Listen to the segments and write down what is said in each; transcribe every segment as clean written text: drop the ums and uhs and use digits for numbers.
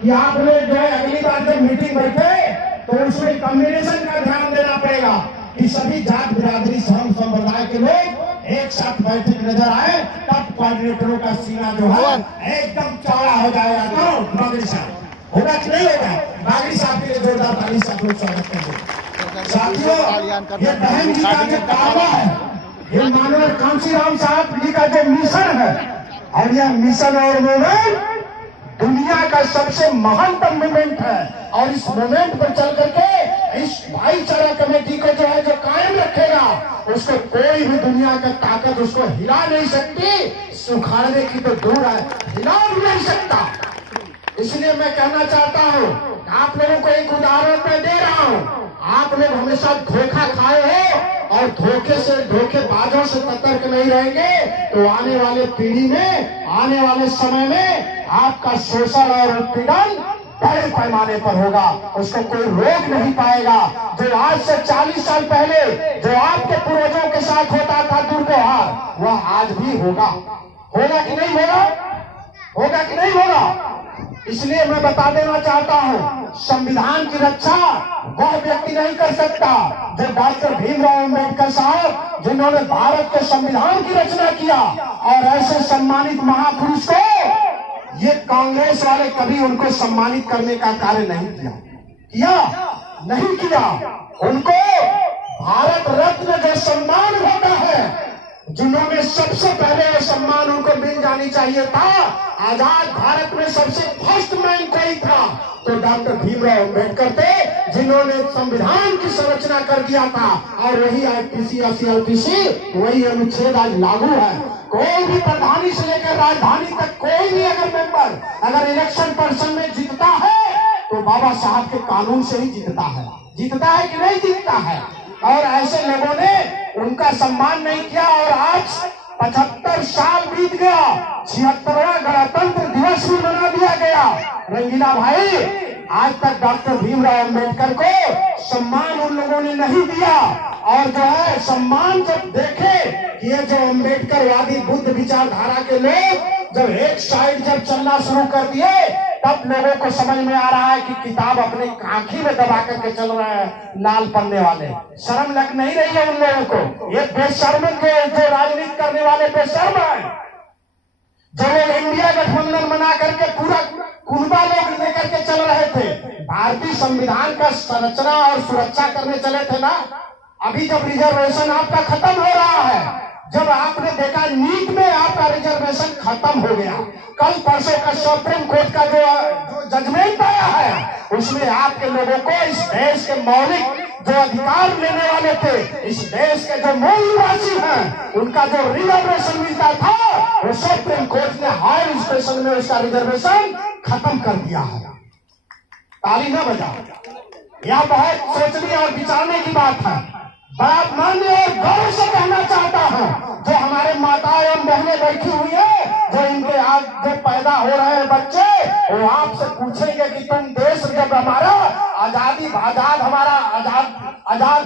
कि आपने जो है अगली बार जब मीटिंग बैठे तो उसमें कम्युनिकेशन का ध्यान देना पड़ेगा कि सभी जात बिरादरी धर्म संप्रदाय के लोग एक साथ बैठे नजर आए, तब कोऑर्डिनेटरों का सीना जो है एकदम चौड़ा हो जाएगा। तो बागड़ी साहब होगा कि नहीं होगा? बागड़ी साहब के लिए जोरदार ताली से आप लोग स्वागत करेंगे। साथियों, ये बहन जी का जो दावा है, ये माननीय कांशीराम साहब जी का जो मिशन है, और यह मिशन और मूवमेंट दुनिया का सबसे महानतम मूवमेंट है। और इस मूवमेंट पर चल करके इस भाईचारा कमेटी को जो है जो कायम रखेगा, उसको कोई भी दुनिया का ताकत उसको हिला नहीं सकती। सुखाड़ने की तो दूर है, हिला भी नहीं सकता। इसलिए मैं कहना चाहता हूँ, आप लोगों को एक उदाहरण मैं दे रहा हूँ। आप लोग हमेशा धोखा खाए हो और धोखे से धोखेबाजों से सतर्क नहीं रहेंगे तो आने वाले पीढ़ी में, आने वाले समय में आपका शोषण और उत्पीड़न बड़े पैमाने पर होगा। उसको कोई रोक नहीं पाएगा। जो आज से 40 साल पहले जो आपके पूर्वजों के साथ होता था दुर्व्यवहार, वह आज भी होगा। होगा कि नहीं होगा? होगा कि नहीं होगा? इसलिए मैं बता देना चाहता हूँ, संविधान की रक्षा वह व्यक्ति नहीं कर सकता जो डॉक्टर भीमराव अम्बेडकर साहब, जिन्होंने भारत के संविधान की रचना किया। और ऐसे सम्मानित महापुरुष को ये कांग्रेस वाले कभी उनको सम्मानित करने का कार्य नहीं किया नहीं किया। उनको भारत रत्न जो सम्मान होता है, जिन्होंने सबसे पहले ये सम्मान उनको मिल जानी चाहिए था। आजाद भारत में सबसे फर्स्ट मैन कोई था तो डॉक्टर भीमराव अम्बेडकर थे, जिन्होंने संविधान की संरचना कर दिया था। और वही आईपीसी, सीआरपीसी, वही अनुच्छेद आज लागू है। कोई भी प्रधानी से लेकर राजधानी तक कोई भी अगर मेंबर अगर इलेक्शन पर्सन में जीतता है तो बाबा साहब के कानून से ही जीतता है। जीतता है कि नहीं जीतता है? और ऐसे लोगों ने उनका सम्मान नहीं किया। और आज 75 साल बीत गया, 76वां गणतंत्र दिवस भी मना दिया गया। रंगीला भाई, आज तक डॉक्टर भीमराव अम्बेडकर को सम्मान उन लोगों ने नहीं दिया। और जो है सम्मान जब देखे कि ये जो अम्बेडकरवादी बुद्ध विचारधारा के लोग जब एक साइड जब चलना शुरू कर दिए, तब लोगों को समझ में आ रहा है कि किताब अपने आंखी में दबा करके चल रहे हैं लाल पन्ने वाले। शर्म लग नहीं रही है उन लोगों को। ये बेशर्म जो राजनीति करने वाले बेशर्म है, जो लोग इंडिया गठबंधन बना करके पूरा कुनबा लोग लेकर के चल रहे थे, भारतीय संविधान का संरचना और सुरक्षा करने चले थे ना। अभी जब रिजर्वेशन आपका खत्म हो रहा है, जब आपने देखा नीट में आपका रिजर्वेशन खत्म हो गया, कल परसों का सुप्रीम कोर्ट का जो जजमेंट आया है, उसमें आपके लोगों को इस देश के मौलिक जो अधिकार लेने वाले थे, इस देश के जो मूल निवासी हैं, उनका जो रिजर्वेशन मिलता था, वो सुप्रीम कोर्ट ने हायर स्टेशन में उसका रिजर्वेशन खत्म कर दिया है। ताली न बजा, यह बहुत सोचने और विचारने की बात है। बात मानने और गौरव से कहना चाहता हूँ, जो हमारे माताएं एवं बहनें बैठी हुई है, जो इनके आज जो पैदा हो रहे हैं बच्चे, वो आपसे पूछेंगे कि तुम देश जब हमारा आजाद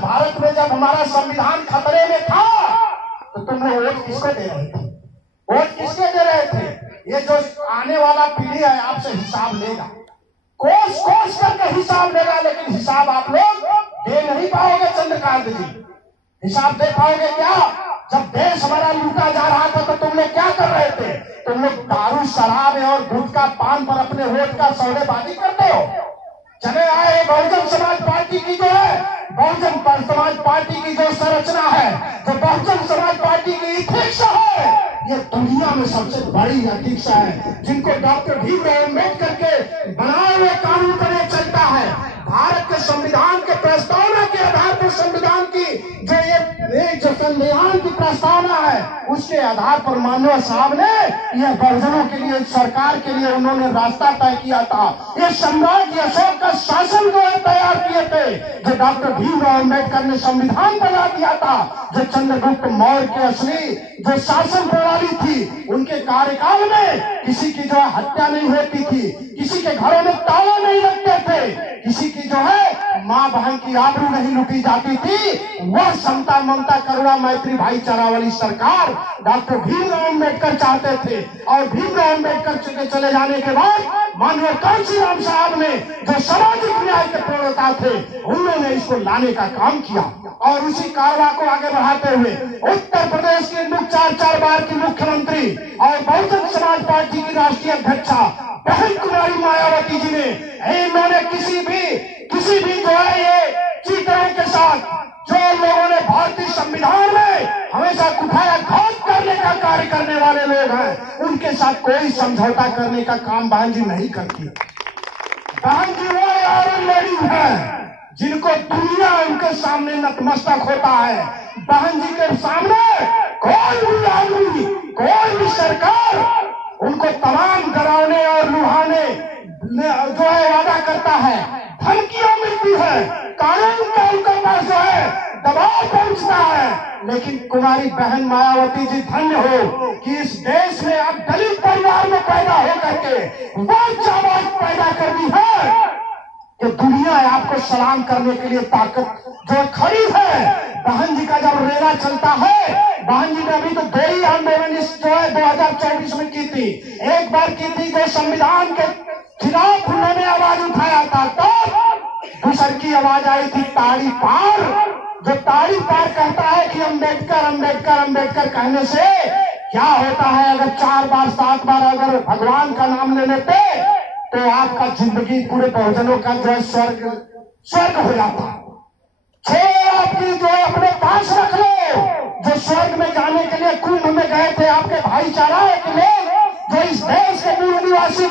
भारत में जब हमारा संविधान खतरे में था, तो तुम लोग वोट किसको दे रहे थे? वोट किसके दे रहे थे? ये जो आने वाला पीढ़ी है आपसे हिसाब लेगा, कोस करके हिसाब लेगा, लेकिन हिसाब आप लोग दे नहीं पाओगे। चंद्रकांत जी, हिसाब दे पाओगे क्या? जब देश हमारा लूटा जा रहा था तो तुम लोग क्या कर रहे थे? तुम लोग दारू, शराब और गुटखा, पान पर अपने वोट का सौदेबाजी करते हो। चले आए बहुजन समाज पार्टी की जो है, बहुजन समाज पार्टी की जो संरचना है, जो बहुजन समाज पार्टी की इथिक्स है, ये दुनिया में सबसे बड़ी इथिक्स है, जिनको डॉक्टर भीमराव अम्बेडकर के बनाए हुए कानून पर चलता है। भारत के संविधान के प्रस्तावना के आधार पर संविधान की जो संविधान की प्रस्तावना है, उसके आधार पर माननीय साहब ने यह बहुजनों के लिए, सरकार के लिए उन्होंने रास्ता तय किया था। ये सम्राट अशोक का शासन जो है तैयार किए थे, जो डॉक्टर भीमराव अम्बेडकर ने संविधान बना दिया था, जो चंद्रगुप्त मौर्य की असली जो शासन प्रणाली थी, उनके कार्यकाल में किसी की जो हत्या नहीं होती थी, किसी के घरों में ताले नहीं लगते थे, किसी की जो है माँ बहन की आबरू नहीं लूटी जाती थी, वह समता ममता करुणा मैत्री भाईचारा वाली सरकार डॉक्टर भीमराव अम्बेडकर चाहते थे। और भीमराव अम्बेडकर के चले जाने के बाद माननीय कांशीराम साहब ने जो सामाजिक न्याय के प्रणेता थे, उन्होंने इसको लाने का काम किया। और उसी कारवां को आगे बढ़ाते हुए उत्तर प्रदेश की 4 बार की मुख्यमंत्री और बहुजन समाज पार्टी की राष्ट्रीय अध्यक्षा बहन कुमारी मायावती जी ने, इन्होंने किसी भी जो है ये चीटरों के साथ, जो लोगों ने भारतीय संविधान में हमेशा कुठाराघात करने का कार्य करने वाले लोग हैं, उनके साथ कोई समझौता करने का काम बहन जी नहीं करती। बहन जी वो आयरन लेडी है जिनको दुनिया उनके सामने नतमस्तक होता है। बहन जी के सामने कोई भी आदमी, कोई भी सरकार उनको तमाम डरावने और लुभाने जो है वादा करता है, धमकियां मिलती है, कानून का उनके पास जो है दबाव पहुंचता है। लेकिन कुमारी बहन मायावती जी धन्य हो कि इस देश में अब दलित परिवार में पैदा होकर के वो आवाज पैदा कर दी है कि दुनिया आपको सलाम करने के लिए ताकत जो खड़ी है। बहन जी का जब रेला चलता है, बहन जी ने अभी तो 2 ही आंदोलन जो है 2024 में की थी। एक बार की थी जो संविधान के खिलाफ उन्होंने आवाज उठाया था, तो दूसरी की आवाज आई थी ताड़ी पार। जो ताड़ी पार कहता है कि अम्बेडकर अम्बेडकर अम्बेडकर कहने से क्या होता है, अगर 4 बार 7 बार अगर भगवान का नाम ले लेते तो आपका जिंदगी पूरे बहुजनों का जो है स्वर्ग हो जाता। आपकी जो है अपने पास रख लो, जो स्वर्ग में जाने के लिए कुंभ में गए थे आपके भाईचारा के लोग, जो इस देश के मूल निवासी